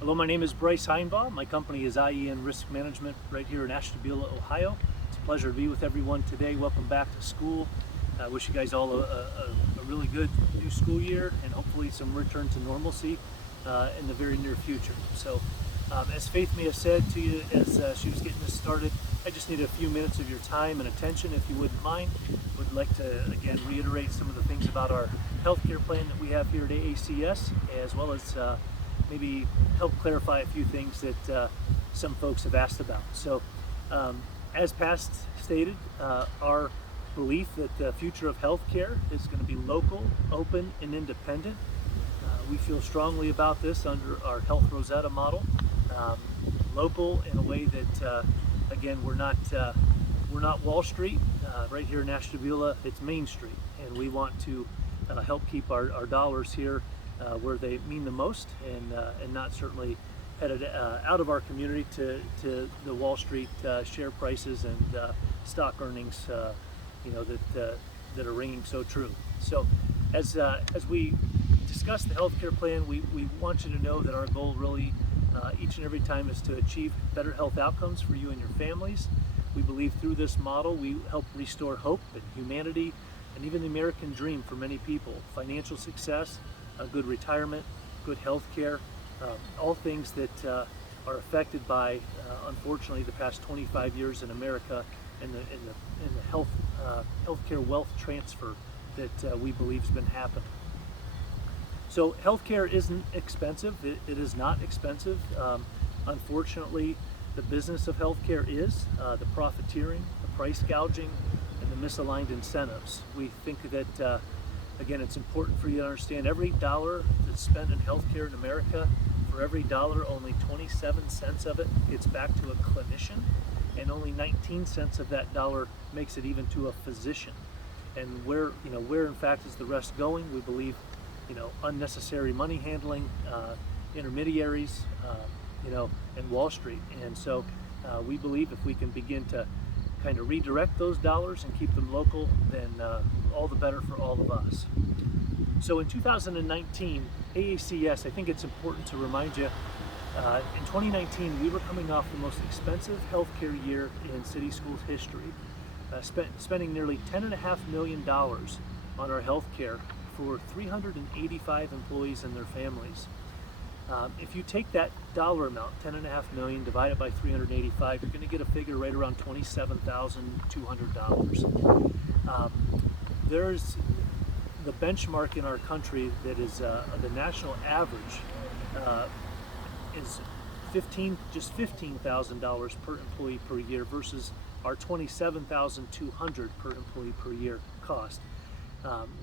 Hello, my name is Bryce Heinbaugh. My company is IEN Risk Management right here in Ashtabula, Ohio. It's a pleasure to be with everyone today. Welcome back to school. I wish you guys all a really good new school year and hopefully some return to normalcy in the very near future. So as Faith may have said to you as she was getting this started, I just need a few minutes of your time and attention if you wouldn't mind. Would like to again reiterate some of the things about our healthcare plan that we have here at AACS, as well as maybe help clarify a few things that some folks have asked about. So as past stated, our belief that the future of healthcare is going to be local, open, and independent. We feel strongly about this under our Health Rosetta model. Local in a way that, again, we're not Wall Street. Right here in Ashtabula, it's Main Street, and we want to help keep our dollars here where they mean the most, and not certainly headed out of our community to the Wall Street share prices and stock earnings, that are ringing so true. So, as we discuss the healthcare plan, we want you to know that our goal really each and every time is to achieve better health outcomes for you and your families. We believe through this model we help restore hope and humanity and even the American dream for many people. Financial success, a good retirement, good health care, all things that are affected by, unfortunately, the past 25 years in America and the healthcare wealth transfer that we believe has been happening. So healthcare isn't expensive. It is not expensive. Unfortunately, the business of healthcare is the profiteering, the price gouging, and the misaligned incentives. We think that again, it's important for you to understand every dollar that's spent in healthcare in America, for every dollar, only 27 cents of it gets back to a clinician, and only 19 cents of that dollar makes it even to a physician. And where in fact is the rest going? We believe, unnecessary money handling, intermediaries, and Wall Street. And so we believe if we can begin to kind of redirect those dollars and keep them local, then all the better for all of us. So in 2019, AACS, I think it's important to remind you, in 2019, we were coming off the most expensive healthcare year in city schools history, spending nearly $10.5 million on our healthcare for 385 employees and their families. If you take that dollar amount, $10.5 million, divide it by 385, you're going to get a figure right around $27,200. There's the benchmark in our country that is the national average is $15,000 per employee per year versus our $27,200 per employee per year cost.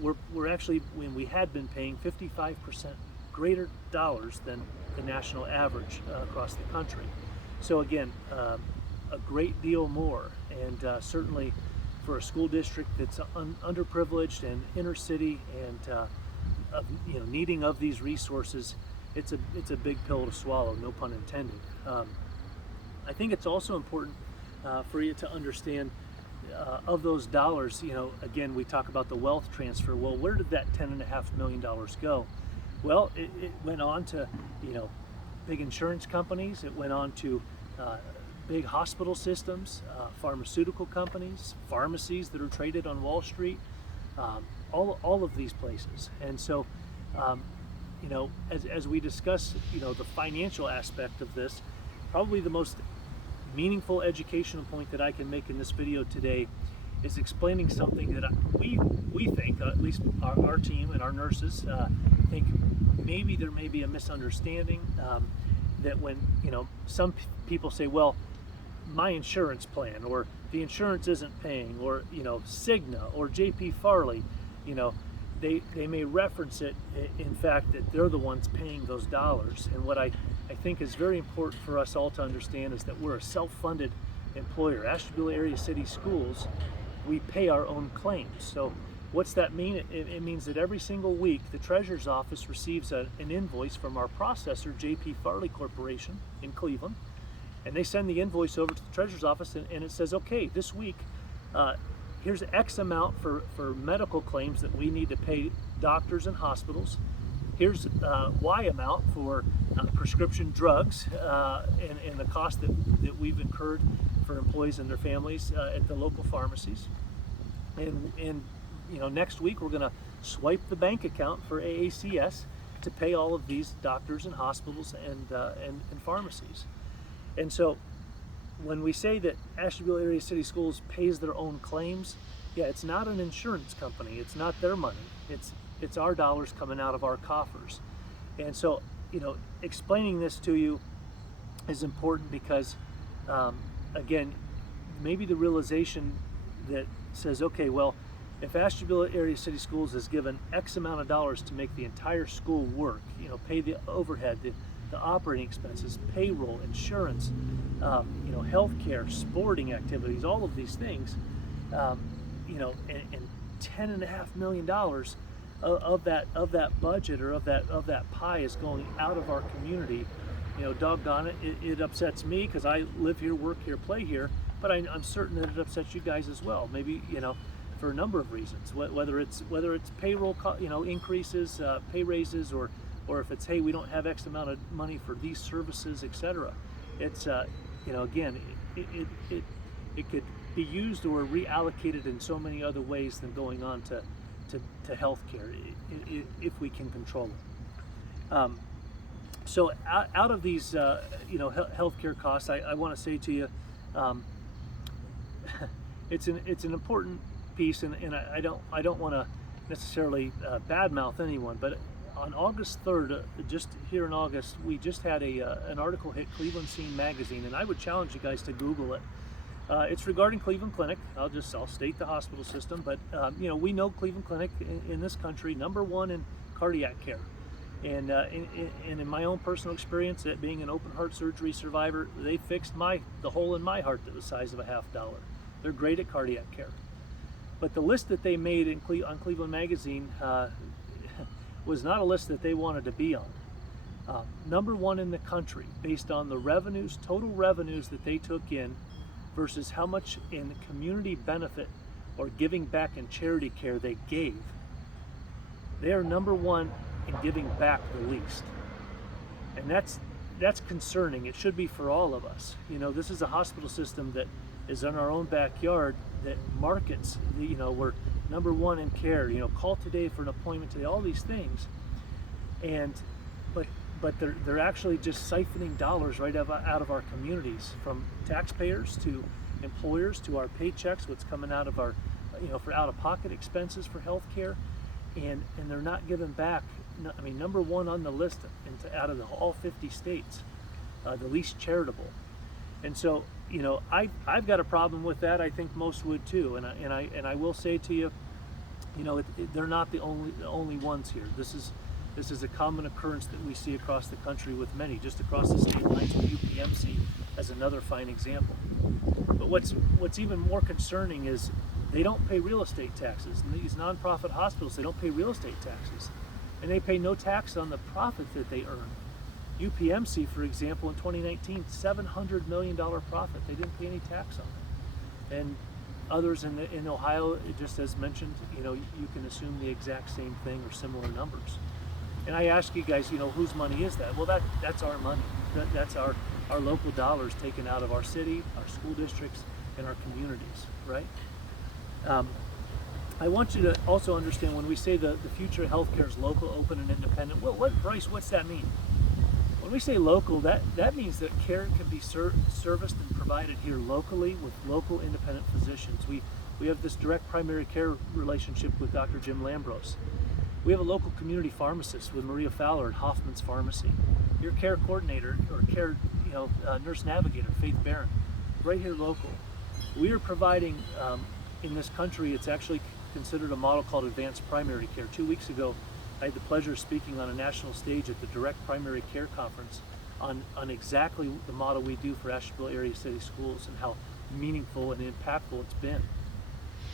We're actually, when we had been paying 55% greater dollars than the national average across the country. So again, a great deal more, and certainly for a school district that's underprivileged and inner city and needing of these resources, it's a big pill to swallow, no pun intended. I think it's also important for you to understand of those dollars. Again, we talk about the wealth transfer. Well, where did that $10.5 million go? Well, it went on to, big insurance companies. It went on to big hospital systems, pharmaceutical companies, pharmacies that are traded on Wall Street, all of these places. And so, as we discuss, the financial aspect of this, probably the most meaningful educational point that I can make in this video today is explaining something that we think, at least our team and our nurses think maybe there may be a misunderstanding, that when some people say, well, my insurance plan, or the insurance isn't paying, or Cigna or JP Farley, they may reference it in fact that they're the ones paying those dollars. And what I think is very important for us all to understand is that we're a self-funded employer. Ashtabula Area City Schools, we pay our own claims. So what's that mean? It means that every single week the Treasurer's Office receives an invoice from our processor, JP Farley Corporation in Cleveland, and they send the invoice over to the Treasurer's Office, and it says, okay, this week here's X amount for medical claims that we need to pay doctors and hospitals. Here's Y amount for prescription drugs and the cost that we've incurred for employees and their families at the local pharmacies. And next week we're going to swipe the bank account for AACS to pay all of these doctors and hospitals and pharmacies. And so when we say that Ashtabula Area City Schools pays their own claims, yeah, it's not an insurance company. It's not their money. It's our dollars coming out of our coffers. And so, explaining this to you is important because, again, maybe the realization that says, okay, well, if Ashtabula Area City Schools is given X amount of dollars to make the entire school work, pay the overhead, the operating expenses, payroll, insurance, healthcare, sporting activities, all of these things, and $10.5 million of that budget or of that pie is going out of our community. Doggone it, it upsets me because I live here, work here, play here, but I'm certain that it upsets you guys as well. Maybe for a number of reasons, whether it's payroll increases, pay raises, or if it's, hey, we don't have X amount of money for these services, etc. It's again, it could be used or reallocated in so many other ways than going on to healthcare if we can control it. So out of these healthcare costs, I want to say to you, it's an important piece, and I don't want to necessarily badmouth anyone, but on August 3rd, just here in August, we just had an article hit Cleveland Scene magazine, and I would challenge you guys to Google it. It's regarding Cleveland Clinic. I'll state the hospital system, but we know Cleveland Clinic in this country, #1 in cardiac care, and in my own personal experience, at being an open heart surgery survivor, they fixed the hole in my heart that was the size of a $50. They're great at cardiac care, but the list that they made on Cleveland magazine was not a list that they wanted to be on. #1 in the country based on the revenues, total revenues that they took in versus how much in community benefit or giving back in charity care they gave. They are #1 in giving back the least. And that's concerning. It should be for all of us. This is a hospital system that is in our own backyard that markets, we're #1 in care, call today for an appointment today, all these things. But they're actually just siphoning dollars right out of our communities, from taxpayers to employers to our paychecks, what's coming out of our, for out-of-pocket expenses for health care, and they're not giving back. I mean, #1 on the list out of all 50 states, the least charitable. And so, I've got a problem with that. I think most would too. And I will say to you, they're not the only ones here. This is a common occurrence that we see across the country with many, just across the state lines, with UPMC as another fine example. But what's even more concerning is they don't pay real estate taxes. And these nonprofit hospitals, they don't pay real estate taxes, and they pay no tax on the profit that they earn. UPMC, for example, in 2019, $700 million profit. They didn't pay any tax on it. And others in Ohio, just as mentioned, you can assume the exact same thing or similar numbers. And I ask you guys, whose money is that? Well, that's our money. That's our local dollars taken out of our city, our school districts, and our communities, right? I want you to also understand, when we say the future of healthcare is local, open, and independent, Bryce, what's that mean? When we say local, that means that care can be serviced and provided here locally with local independent physicians. We have this direct primary care relationship with Dr. Jim Lambros. We have a local community pharmacist with Maria Fowler at Hoffman's Pharmacy. Your care coordinator or care nurse navigator, Faith Barron, right here local. We are providing, in this country, it's actually considered a model called advanced primary care. 2 weeks ago, I had the pleasure of speaking on a national stage at the Direct Primary Care Conference on exactly the model we do for Ashtabula Area City Schools and how meaningful and impactful it's been.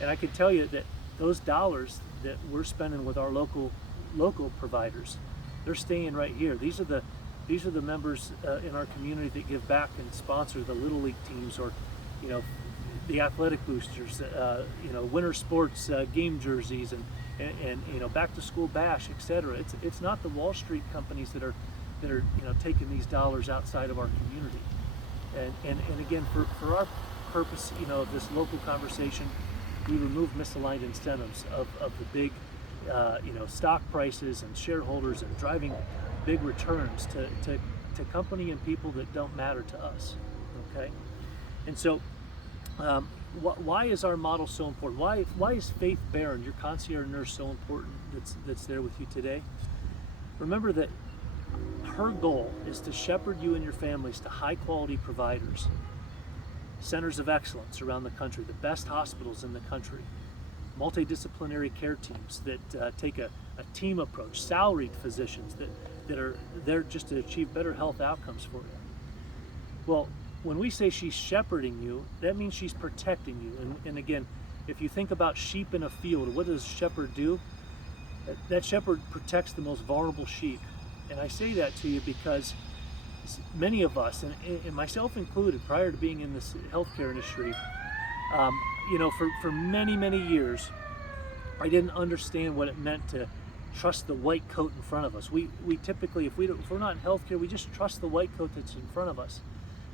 And I can tell you that those dollars that we're spending with our local providers, they're staying right here. These are the members in our community that give back and sponsor the Little League teams, or the athletic boosters, winter sports game jerseys, and back to school bash, etc. It's not the Wall Street companies that are that are taking these dollars outside of our community. And again, for our purpose, of this local conversation, we remove misaligned incentives of the big, stock prices and shareholders and driving big returns to company and people that don't matter to us. Okay, and so why is our model so important? Why is Faith Barron, your concierge nurse, so important? That's there with you today. Remember that her goal is to shepherd you and your families to high quality providers, centers of excellence around the country, the best hospitals in the country, multidisciplinary care teams that take a team approach, salaried physicians that are there just to achieve better health outcomes for you. Well, when we say she's shepherding you, that means she's protecting you. And again, if you think about sheep in a field, what does a shepherd do? That shepherd protects the most vulnerable sheep. And I say that to you because many of us, and myself included, prior to being in this healthcare industry, for many, many years, I didn't understand what it meant to trust the white coat in front of us. We typically, if we're not in healthcare, we just trust the white coat that's in front of us,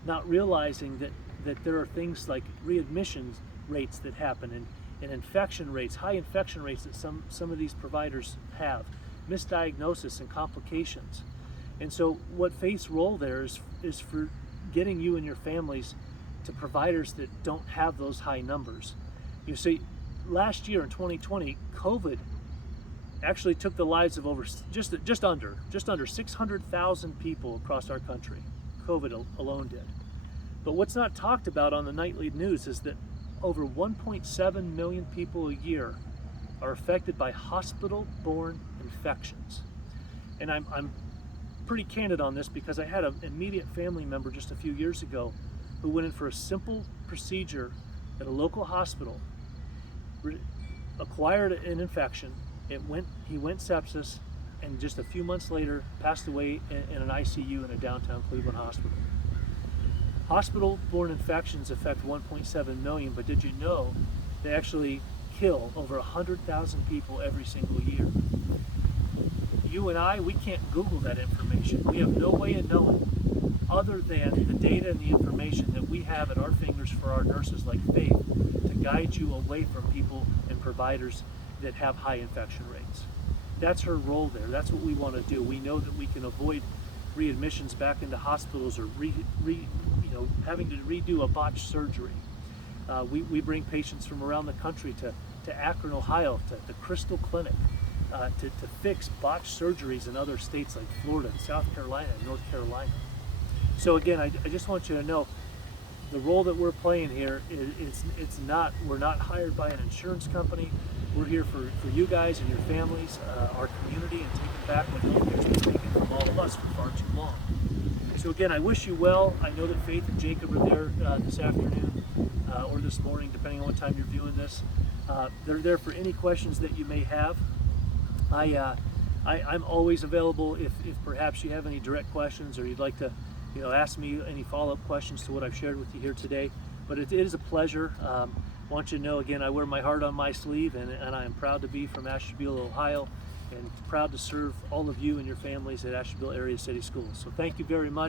not realizing that there are things like readmission rates that happen and infection rates, high infection rates that some of these providers have, misdiagnosis and complications. And so what Faith's role there is for getting you and your families to providers that don't have those high numbers. You see, last year in 2020, COVID actually took the lives of over just under 600,000 people across our country. COVID alone did. But what's not talked about on the nightly news is that over 1.7 million people a year are affected by hospital-borne infections. And I'm pretty candid on this because I had an immediate family member just a few years ago who went in for a simple procedure at a local hospital, acquired an infection, he went sepsis, and just a few months later passed away in an ICU in a downtown Cleveland hospital. Hospital-borne infections affect 1.7 million, but did you know they actually kill over 100,000 people every single year? You and I, we can't Google that information. We have no way of knowing other than the data and the information that we have at our fingers for our nurses like Faith to guide you away from people and providers that have high infection rates. That's her role there. That's what we want to do. We know that we can avoid readmissions back into hospitals or having to redo a botched surgery. We bring patients from around the country to Akron, Ohio, to the Crystal Clinic, to fix botched surgeries in other states like Florida, South Carolina, and North Carolina. So again, I just want you to know the role that we're playing here we're not hired by an insurance company. We're here for you guys and your families, our community, and taking back what healthcare's been taken from all of us for far too long. So again, I wish you well. I know that Faith and Jacob are there this afternoon or this morning, depending on what time you're viewing this. They're there for any questions that you may have. I'm always available if perhaps you have any direct questions or you'd like to ask me any follow-up questions to what I've shared with you here today. But it is a pleasure. I want you to know, again, I wear my heart on my sleeve, and I am proud to be from Ashtabula, Ohio, and proud to serve all of you and your families at Ashtabula Area City Schools. So thank you very much.